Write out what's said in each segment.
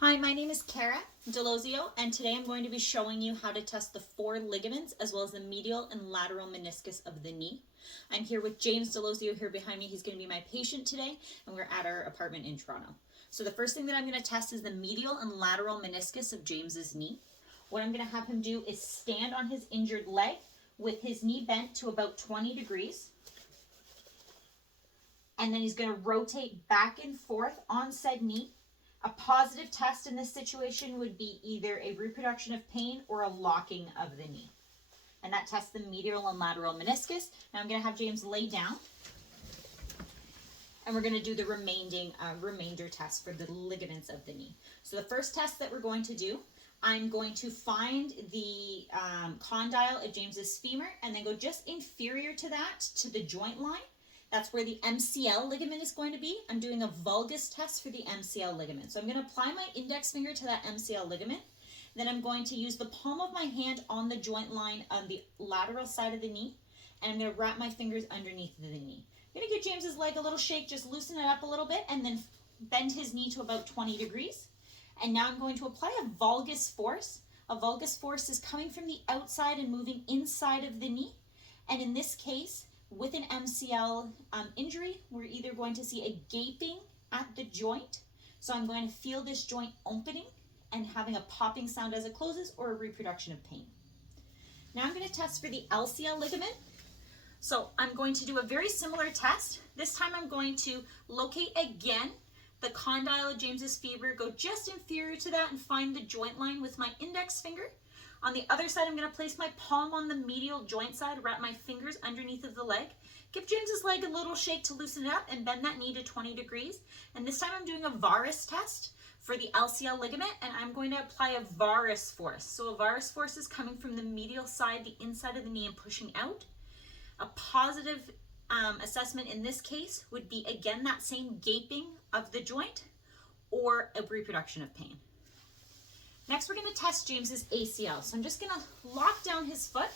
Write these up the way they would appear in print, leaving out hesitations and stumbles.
Hi, my name is Cara Delosio, and today I'm going to be showing you how to test the 4 ligaments as well as the medial and lateral meniscus of the knee. I'm here with James Delosio here behind me. He's going to be my patient today, and we're at our apartment in Toronto. So the first thing that I'm going to test is the medial and lateral meniscus of James's knee. What I'm going to have him do is stand on his injured leg with his knee bent to about 20 degrees. And then he's going to rotate back and forth on said knee. A positive test in this situation would be either a reproduction of pain or a locking of the knee. And that tests the medial and lateral meniscus. Now I'm going to have James lay down. And we're going to do the remainder test for the ligaments of the knee. So the first test that we're going to do, I'm going to find the condyle of James's femur and then go just inferior to that to the joint line. That's where the MCL ligament is going to be. I'm doing a valgus test for the MCL ligament. So I'm going to apply my index finger to that MCL ligament. Then I'm going to use the palm of my hand on the joint line on the lateral side of the knee. And I'm going to wrap my fingers underneath the knee. I'm going to give James's leg a little shake, just loosen it up a little bit, and then bend his knee to about 20 degrees. And now I'm going to apply a valgus force. A valgus force is coming from the outside and moving inside of the knee. And in this case, with an MCL injury, we're either going to see a gaping at the joint. So I'm going to feel this joint opening and having a popping sound as it closes, or a reproduction of pain. Now I'm going to test for the LCL ligament. So I'm going to do a very similar test. This time I'm going to locate again the condyle of James's femur, go just inferior to that and find the joint line with my index finger. On the other side, I'm going to place my palm on the medial joint side, wrap my fingers underneath of the leg. Give James's leg a little shake to loosen it up and bend that knee to 20 degrees. And this time I'm doing a varus test for the LCL ligament, and I'm going to apply a varus force. So a varus force is coming from the medial side, the inside of the knee, and pushing out. A positive assessment in this case would be, again, that same gaping of the joint or a reproduction of pain. Next, we're going to test James's ACL. So I'm just going to lock down his foot.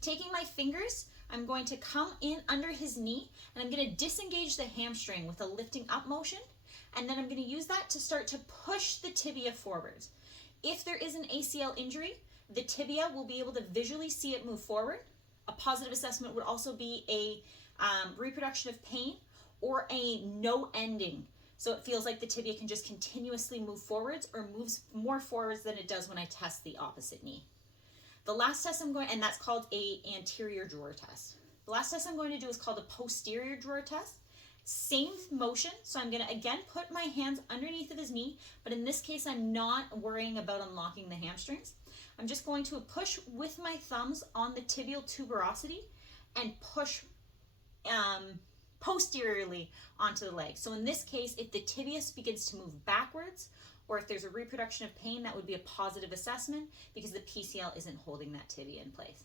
Taking my fingers, I'm going to come in under his knee, and I'm going to disengage the hamstring with a lifting up motion. And then I'm going to use that to start to push the tibia forwards. If there is an ACL injury, the tibia will be able to visually see it move forward. A positive assessment would also be a reproduction of pain or a no ending. So it feels like the tibia can just continuously move forwards, or moves more forwards than it does when I test the opposite knee. The last test I'm going, and that's called a anterior drawer test. The last test I'm going to do is called a posterior drawer test. Same motion, so I'm going to again put my hands underneath of his knee, but in this case I'm not worrying about unlocking the hamstrings. I'm just going to push with my thumbs on the tibial tuberosity and push posteriorly onto the leg. So in this case, if the tibia begins to move backwards, or if there's a reproduction of pain, that would be a positive assessment because the PCL isn't holding that tibia in place.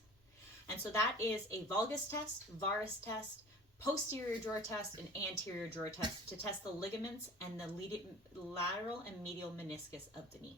And so that is a valgus test, varus test, posterior drawer test, and anterior drawer test to test the ligaments and the lateral and medial meniscus of the knee.